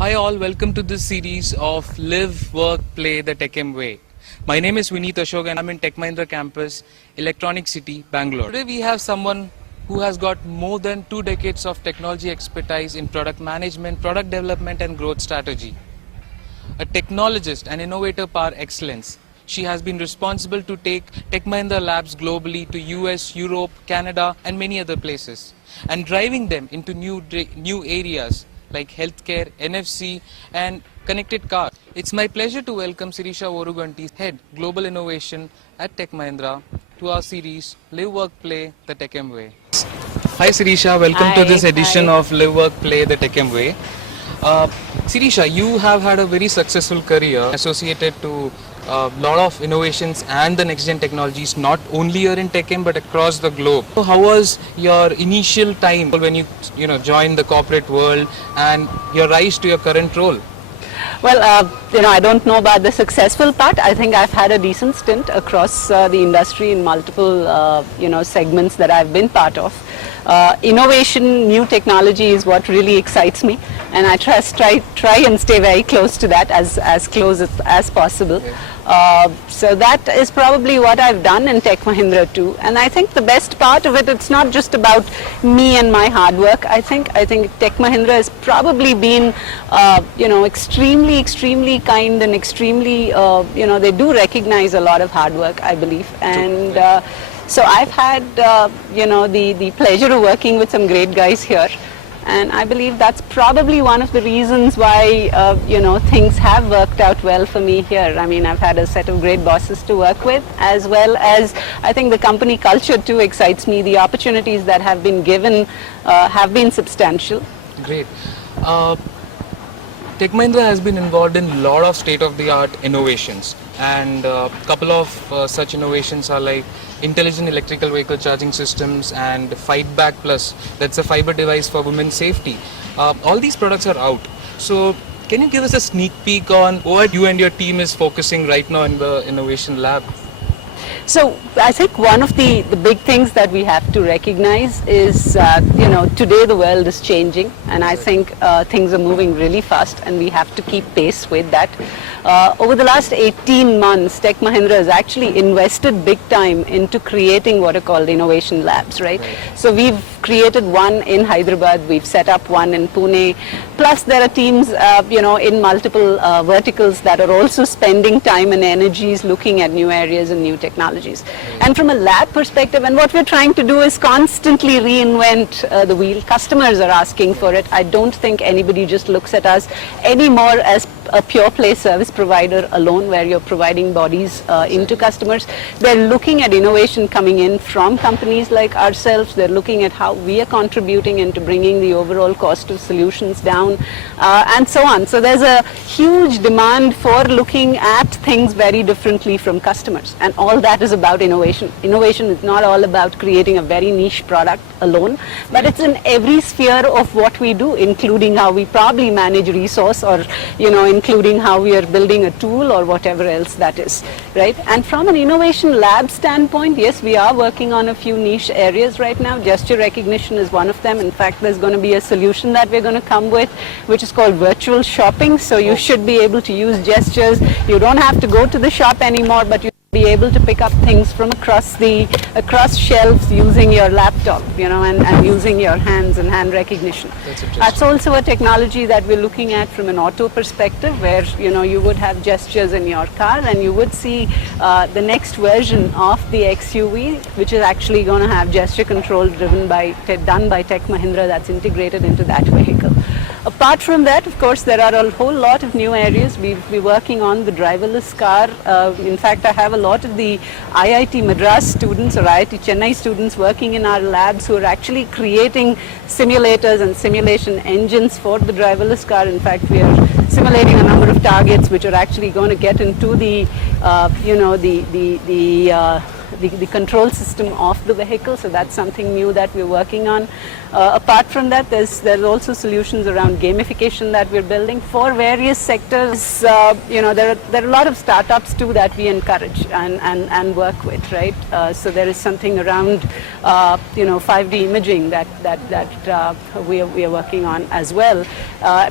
Hi all, welcome to this series of Live, Work, Play the TechM Way. My name is Vineet Ashok and I'm in Tech Mahindra campus, Electronic City, Bangalore. Today we have someone who has got more than 2 decades of technology expertise in product management, product development and growth strategy. A technologist and innovator par excellence, she has been responsible to take Tech Mahindra labs globally to US, Europe, Canada and many other places and driving them into new areas like healthcare, NFC and connected cars. It's my pleasure to welcome Sirisha Oruganti, Head Global Innovation at Tech Mahindra, to our series Live, Work, Play the TechM Way. Hi Sirisha, welcome to this edition of Live, Work, Play the TechM Way. Sirisha, you have had a very successful career associated to a lot of innovations and the next gen technologies, not only here in TechM but across the globe. So how was your initial time when you joined the corporate world and your rise to your current role? Well, I don't know about the successful part. I think I've had a decent stint across the industry in multiple, segments that I've been part of. Innovation, new technology is what really excites me, and I try and stay very close to that, as close as possible. So that is probably what I've done in Tech Mahindra too. And I think the best part of it, it's not just about me and my hard work. I think Tech Mahindra has probably been, extremely kind and extremely, they do recognize a lot of hard work, I believe. And so I've had, the pleasure of working with some great guys here. And I believe that's probably one of the reasons why, things have worked out well for me here. I mean, I've had a set of great bosses to work with, as well as I think the company culture too excites me. The opportunities that have been given have been substantial. Great. Tech Mahindra has been involved in a lot of state-of-the-art innovations, and a couple of such innovations are like intelligent electrical vehicle charging systems and Fightback Plus, that's a fiber device for women's safety. All these products are out. So can you give us a sneak peek on what you and your team is focusing right now in the innovation lab? So I think one of the big things that we have to recognize is, today the world is changing, and I think things are moving really fast, and we have to keep pace with that. Over the last 18 months, Tech Mahindra has actually invested big time into creating what are called innovation labs, right? So we've created one in Hyderabad, we've set up one in Pune, plus there are teams, in multiple verticals that are also spending time and energies looking at new areas and new technologies. And from a lab perspective, and what we're trying to do is constantly reinvent the wheel. Customers are asking for it. I don't think anybody just looks at us anymore as a pure play service provider alone, where you're providing bodies into customers. They're looking at innovation coming in from companies like ourselves. They're looking at how we are contributing into bringing the overall cost of solutions down, and so on. So there's a huge demand for looking at things very differently from customers, and all that is about innovation. Innovation is not all about creating a very niche product alone, but it's in every sphere of what we do, including how we probably manage resource, or including how we are building a tool or whatever else that is, right? And from an innovation lab standpoint, yes, we are working on a few niche areas right now. Gesture recognition is one of them. In fact, there's going to be a solution that we're going to come with, which is called virtual shopping. So you should be able to use gestures. You don't have to go to the shop anymore, but you be able to pick up things from across shelves using your laptop, and using your hands and hand recognition. That's also a technology that we're looking at from an auto perspective, where you would have gestures in your car, and you would see the next version of the XUV, which is actually going to have gesture control done by Tech Mahindra, that's integrated into that vehicle. Apart from that, of course, there are a whole lot of new areas. We'll be working on the driverless car. In fact, I have a lot of the IIT Madras students or IIT Chennai students working in our labs who are actually creating simulators and simulation engines for the driverless car. In fact, we are simulating a number of targets which are actually going to get into the, the control system of the vehicle. So that's something new that we're working on. Apart from that, there's also solutions around gamification that we're building for various sectors. There are a lot of startups too that we encourage and work with, right? So there is something around 5D imaging that we are working on as well,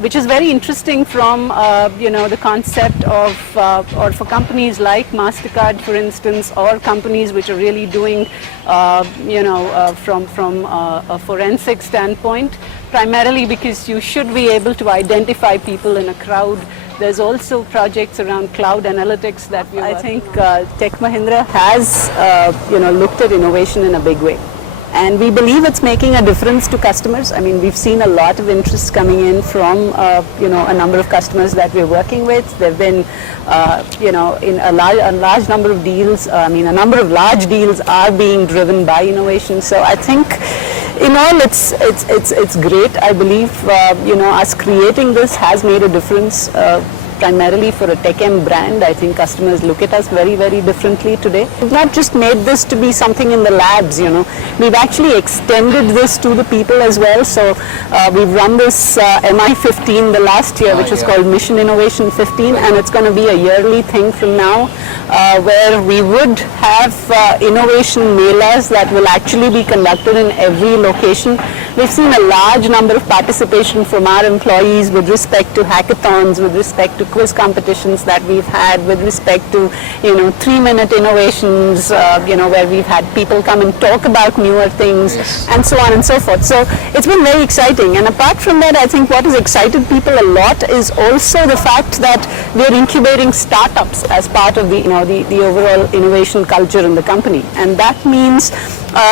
which is very interesting from the concept of or for companies like MasterCard, for instance, or companies which are really doing from a forensic standpoint, primarily because you should be able to identify people in a crowd. There's also projects around cloud analytics that I think Tech Mahindra has looked at innovation in a big way. And we believe it's making a difference to customers. I mean, we've seen a lot of interest coming in from, a number of customers that we're working with. There've been, in a large number of deals, a number of large deals are being driven by innovation. So I think, in all, it's great. I believe, us creating this has made a difference. Primarily for a TechM brand, I think customers look at us very, very differently today. We've not just made this to be something in the labs, We've actually extended this to the people as well. So we've run this MI15 the last year, which was called Mission Innovation 15, and it's going to be a yearly thing from now, where we would have innovation melas that will actually be conducted in every location. We've seen a large number of participation from our employees with respect to hackathons, with respect to quiz competitions that we've had, with respect to 3-minute innovations, where we've had people come and talk about newer things, and so on and so forth. So it's been very exciting. And apart from that, I think what has excited people a lot is also the fact that we're incubating startups as part of the overall innovation culture in the company. And that means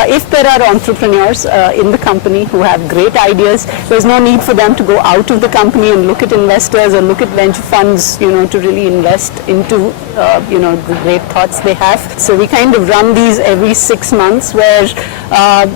if there are entrepreneurs in the company who have great ideas, there's no need for them to go out of the company and look at investors or look at venture funds, to really invest into, the great thoughts they have. So we kind of run these every 6 months where,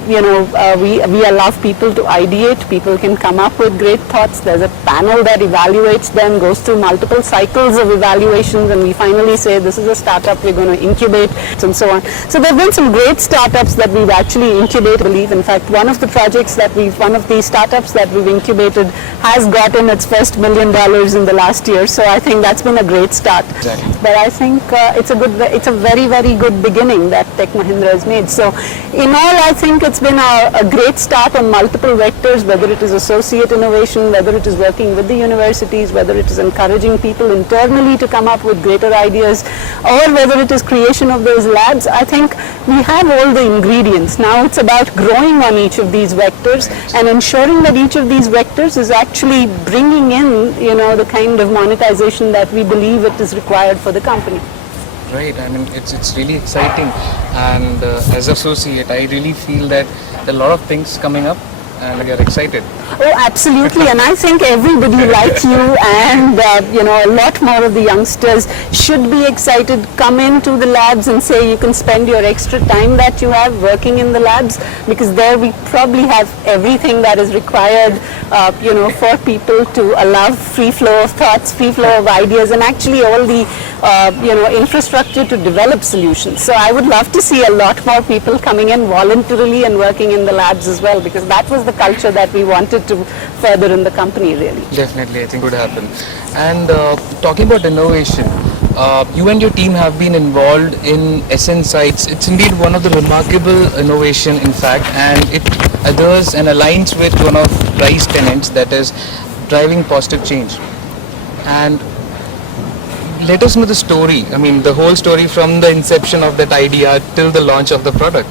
we allow people to ideate. People can come up with great thoughts. There's a panel that evaluates them, goes through multiple cycles of evaluations, and we finally say, this is a startup we're going to incubate, and so on. So there have been some great startups that we've actually incubated, I believe. In fact, one of the startups that we've incubated has gotten its first $1 million in the last year. So I think that's been a great start. Exactly. But I think it's a very, very good beginning that Tech Mahindra has made. So in all, I think it's been a great start on multiple vectors, whether it is associate innovation, whether it is working with the universities, whether it is encouraging people internally to come up with greater ideas, or whether it is creation of those labs. I think we have all the ingredients. Now it's about growing on each of these vectors and ensuring that each of these vectors is actually bringing in, the kind of monetization that we believe it is required for the company. Right, it's really exciting, and as associate, I really feel that a lot of things coming up, and we are excited. Oh, absolutely. And I think everybody like you and, a lot more of the youngsters should be excited, come into the labs and say you can spend your extra time that you have working in the labs, because there we probably have everything that is required, for people to allow free flow of thoughts, free flow of ideas, and actually all the, infrastructure to develop solutions. So I would love to see a lot more people coming in voluntarily and working in the labs as well, because that was the culture that we wanted to further in the company, really. Definitely, I think it would happen. And talking about innovation, you and your team have been involved in SnSights. It's indeed one of the remarkable innovation, in fact, and it adheres and aligns with one of Price tenets, that is driving positive change. And let us know the story. The whole story from the inception of that idea till the launch of the product.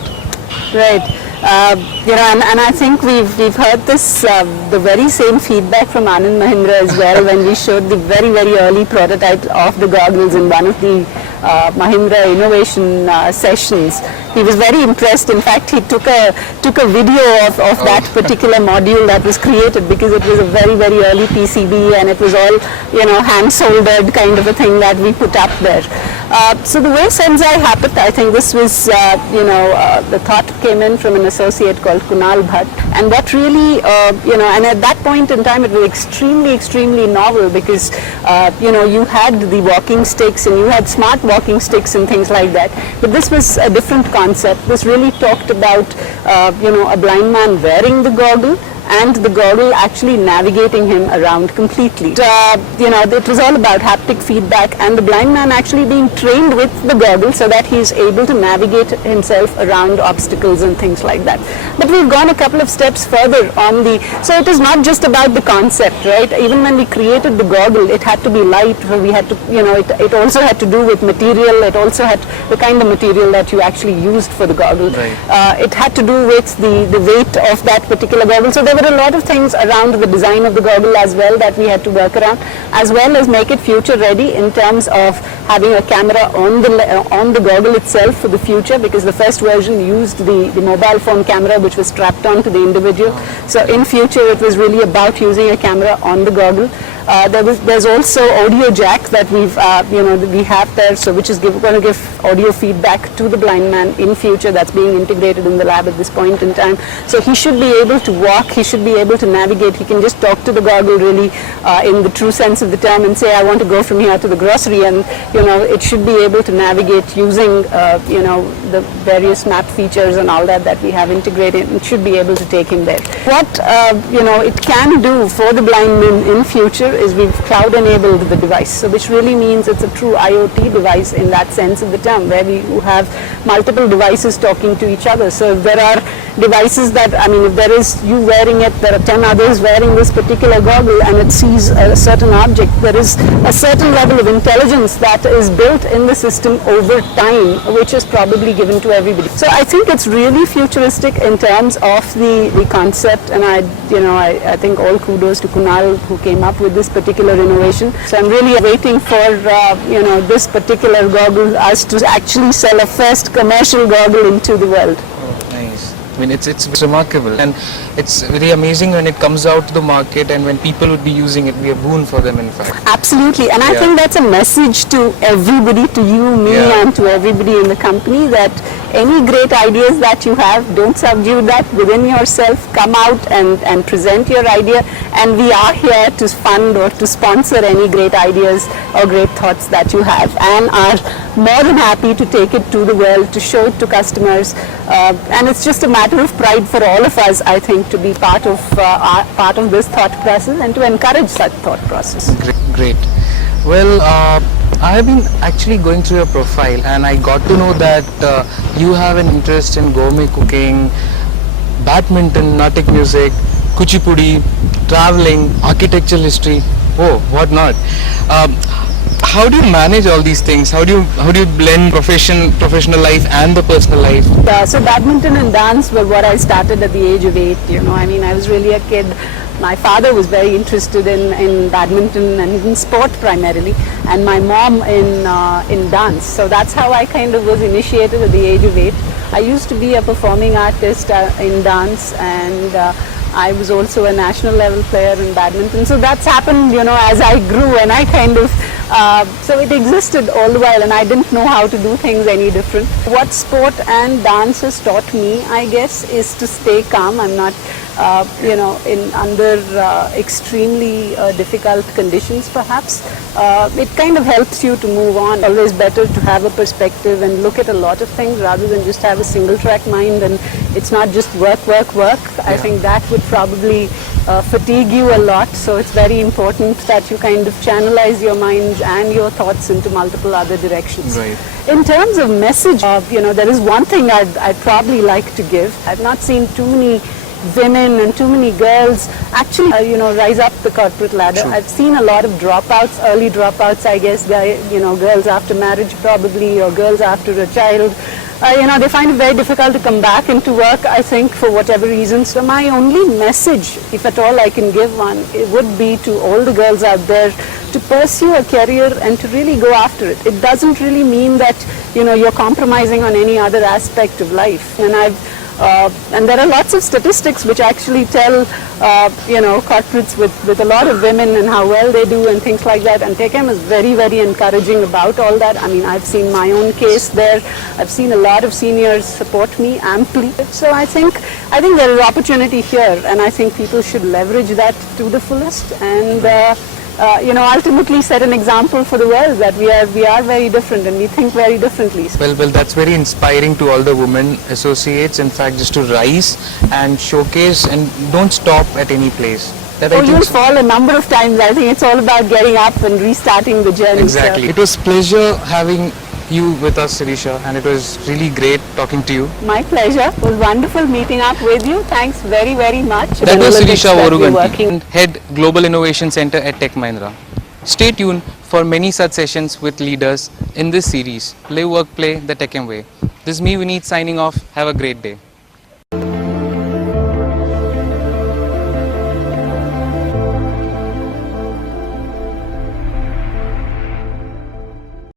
Right. And I think we've heard this, the very same feedback from Anand Mahindra as well when we showed the very, very early prototype of the goggles in one of the Mahindra innovation sessions. He was very impressed. In fact, he took a video of that particular module that was created, because it was a very, very early PCB and it was all, hand soldered kind of a thing that we put up there. So the way SnSight happened, I think this was, the thought came in from an associate called Kunal Bhatt, And what really, and at that point in time it was extremely novel because, you had the walking sticks and you had smart walking sticks and things like that. But this was a different concept. This really talked about, a blind man wearing the goggle and the goggle actually navigating him around completely. It was all about haptic feedback and the blind man actually being trained with the goggle so that he's able to navigate himself around obstacles and things like that. But we've gone a couple of steps further on so it is not just about the concept, right? Even when we created the goggle, it had to be light, we had to, it also had to do with material, it also had the kind of material that you actually used for the goggle. Right. It had to do with the weight of that particular goggle. So there were a lot of things around the design of the goggle as well that we had to work around, as well as make it future ready in terms of having a camera on the goggle itself for the future, because the first version used the mobile phone camera which was strapped onto the individual. So in future it was really about using a camera on the goggle. There's also audio jack that we have there, so which is going to give audio feedback to the blind man in future. That's being integrated in the lab at this point in time. So he should be able to walk, he should be able to navigate. He can just talk to the goggle really in the true sense of the term and say, I want to go from here to the grocery, and it should be able to navigate using the various map features and all that we have integrated, and should be able to take him there. What it can do for the blind man in future is we've cloud enabled the device, so which really means it's a true IoT device in that sense of the term, where we have multiple devices talking to each other. So if there are devices that, if there is you wearing it, there are 10 others wearing this particular goggle, and it sees a certain object, there is a certain level of intelligence that is built in the system over time, which is probably given to everybody. So I think it's really futuristic in terms of the concept, and I think all kudos to Kunal who came up with this particular innovation. So I'm really waiting for this particular goggle, us to actually sell a first commercial goggle into the world. Oh, nice. It's remarkable, and it's very amazing when it comes out to the market, and when people would be using it, be a boon for them, in fact. Absolutely, and I think that's a message to everybody, to you, me, and to everybody in the company, that any great ideas that you have, don't subdue that within yourself. Come out and present your idea, and we are here to fund or to sponsor any great ideas or great thoughts that you have, and are more than happy to take it to the world, to show it to customers, and it's just a matter of pride for all of us, I think, to be part of this thought process and to encourage such thought process. Great. Well, I have been actually going through your profile, and I got to know that you have an interest in gourmet cooking, badminton, Natik music, kuchipudi, traveling, architectural history, what not. How do you manage all these things? How do you blend professional life and the personal life? So badminton and dance were what I started at the age of 8. I was really a kid. My father was very interested in badminton and in sport primarily, and my mom in dance. So that's how I kind of was initiated at the age of 8. I used to be a performing artist in dance, and I was also a national level player in badminton. So that's happened, as I grew, and I kind of, so it existed all the while, and I didn't know how to do things any different. What sport and dance has taught me, I guess, is to stay calm. I'm not, under extremely difficult conditions, perhaps. It kind of helps you to move on. Always better to have a perspective and look at a lot of things rather than just have a single track mind, and it's not just work. I think that would probably fatigue you a lot. So it's very important that you kind of channelize your mind and your thoughts into multiple other directions. Right. In terms of message, there is one thing I'd probably like to give. I've not seen too many women and too many girls actually, rise up the corporate ladder. True. I've seen a lot of dropouts, early dropouts, I guess, girls after marriage probably, or girls after a child. They find it very difficult to come back into work, I think, for whatever reason. So my only message, if at all I can give one, it would be to all the girls out there to pursue a career and to really go after it. It doesn't really mean that, you're compromising on any other aspect of life. And I've And there are lots of statistics which actually tell, corporates with a lot of women and how well they do and things like that. And TechM is very, very encouraging about all that. I mean, I've seen my own case there. I've seen a lot of seniors support me amply. So I think there is opportunity here, and I think people should leverage that to the fullest. And ultimately set an example for the world that we are very different and we think very differently. Well, that's very inspiring to all the women associates. In fact, just to rise and showcase and don't stop at any place. That I think You'll fall a number of times. I think it's all about getting up and restarting the journey. Exactly. It was pleasure having you with us, Sirisha, and it was really great talking to you. My pleasure. It was wonderful meeting up with you. Thanks very, very much. That was Sirisha Oruganti, Head Global Innovation Center at Tech Mahindra. Stay tuned for many such sessions with leaders in this series, Live, Work, Play the TechM Way. This is me, Vineet, signing off. Have a great day.